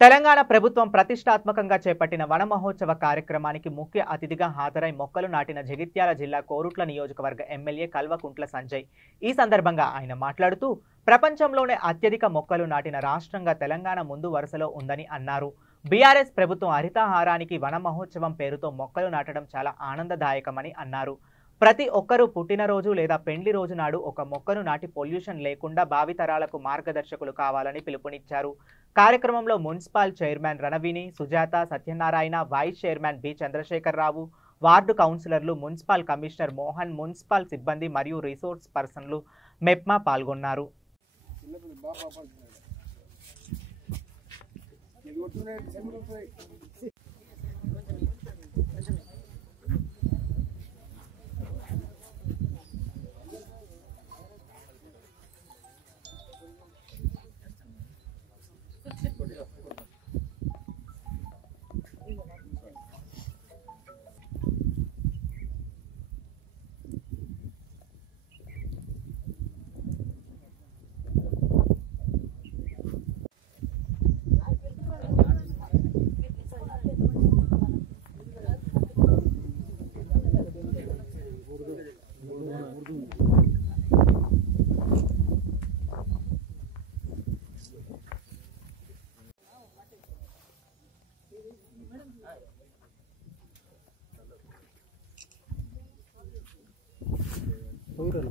తెలంగాణ ప్రభుత్వం ప్రతిష్టాత్మకంగా చేపట్టిన వన మహోత్సవ కార్యక్రమానికి ముఖ్య అతిథిగా హాజరై మొక్కలు నాటిన జగిత్యాల జిల్లా కోరుట్ల నియోజకవర్గ ఎమ్మెల్యే కల్వకుంట్ల సంజయ్. ఈ సందర్భంగా ఆయన మాట్లాడుతూ ప్రపంచంలోనే అత్యధిక మొక్కలు నాటిన రాష్ట్రంగా తెలంగాణ ముందు వరుసలో ఉందని అన్నారు. బీఆర్ఎస్ ప్రభుత్వం హరితహారానికి వన మహోత్సవం పేరుతో మొక్కలు నాటడం చాలా ఆనందదాయకమని అన్నారు. ప్రతి ఒక్కరూ పుట్టినరోజు లేదా పెండ్లి రోజు నాడు ఒక మొక్కను నాటి పొల్యూషన్ లేకుండా భావితరాలకు మార్గదర్శకులు కావాలని పిలుపునిచ్చారు. కార్యక్రమంలో municipal chairman Ranavini, Sujatha, Satyanarayana, vice chairman B Chandrasekhararao, ward కౌన్సిలర్లు, మున్సిపల్ కమిషనర్ మోహన్, మున్సిపల్ సిబ్బంది మరియు రిసోర్స్ పర్సన్లు మెప్మా పాల్గొన్నారు.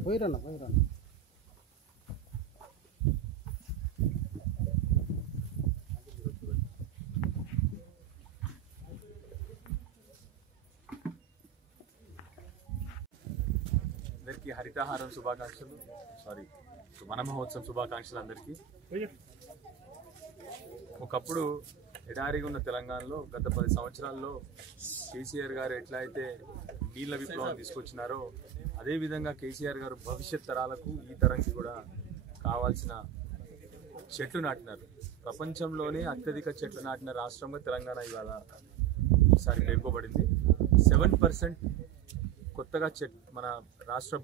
పోయిరన్న అందరికీ హరితహారం శుభాకాంక్షలు. వన మహోత్సవం శుభాకాంక్షలు అందరికీ. ఒకప్పుడు ఎడారిగా ఉన్న తెలంగాణలో గత 10 సంవత్సరాల్లో కేసీఆర్ గారు ఎట్లా అయితే నీళ్ళ విప్లవం తీసుకొచ్చినారో అదేవిధంగా కేసీఆర్ గారు భవిష్యత్ తరాలకు ఈ తరంకి కూడా కావాల్సిన చెట్లు నాటినారు. ప్రపంచంలోనే అత్యధిక చెట్లు నాటిన రాష్ట్రంగా తెలంగాణ ఇవాళ ఈసారి పేర్కొబడింది. 7% కొత్తగా మన రాష్ట్ర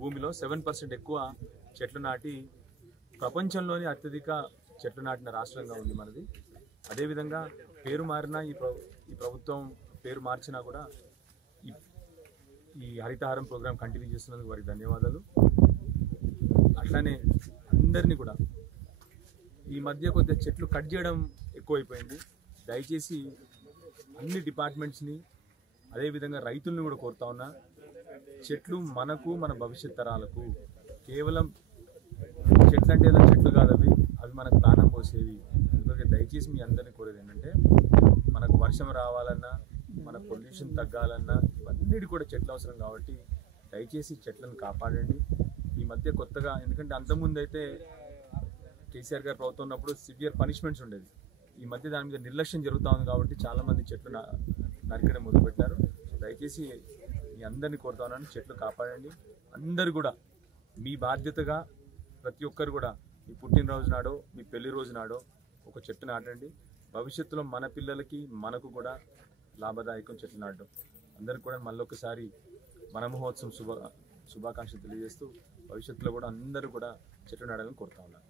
భూమిలో 7% ఎక్కువ చెట్లు నాటి ప్రపంచంలోనే అత్యధిక చెట్లు నాటిన రాష్ట్రంగా ఉంది మనది. అదేవిధంగా పేరు మారిన ఈ ప్రభుత్వం పేరు మార్చినా కూడా ఈ హరితహారం ప్రోగ్రాం కంటిన్యూ చేస్తున్నందుకు వారికి ధన్యవాదాలు. అట్లానే అందరినీ కూడా ఈ మధ్య కొద్దిగా చెట్లు కట్ చేయడం ఎక్కువైపోయింది. దయచేసి అన్ని డిపార్ట్మెంట్స్ని అదేవిధంగా రైతుల్ని కూడా కోరుతా ఉన్నా, చెట్లు మనకు మన భవిష్యత్ తరాలకు కేవలం చెట్లు అంటే ఏదో చెట్లు కాదు, అవి మనకు ప్రాణం పోసేవి. అందుకే దయచేసి మీ అందరినీ కోరేది ఏంటంటే మనకు వర్షం రావాలన్నా మన పొల్యూషన్ తగ్గాలన్నా ఇవన్నిటి కూడా చెట్లు అవసరం కాబట్టి దయచేసి చెట్లను కాపాడండి. ఈ మధ్య కొత్తగా ఎందుకంటే అంతకుముందు అయితే కేసీఆర్ గారు ప్రభుత్వం ఉన్నప్పుడు సివియర్ పనిష్మెంట్స్ ఉండేది. ఈ మధ్య దాని మీద నిర్లక్ష్యం జరుగుతూ ఉంది కాబట్టి చాలామంది చెట్లు నరికడం మొదలుపెట్టారు. దయచేసి మీ అందరినీ కోరుతా ఉన్నాను, చెట్లు కాపాడండి. అందరూ కూడా మీ బాధ్యతగా ప్రతి ఒక్కరు కూడా మీ పుట్టినరోజు నాడో మీ పెళ్లి రోజు నాడో ఒక చెట్టు నాటండి. భవిష్యత్తులో మన పిల్లలకి మనకు కూడా లాభదాయకం చెట్లు నాటడం. అందరికీ కూడా మళ్ళొకసారి వన మహోత్సవం శుభాకాంక్షలు తెలియజేస్తూ భవిష్యత్తులో కూడా అందరూ కూడా చెట్లు నాటాలని కోరుతా ఉన్నారు.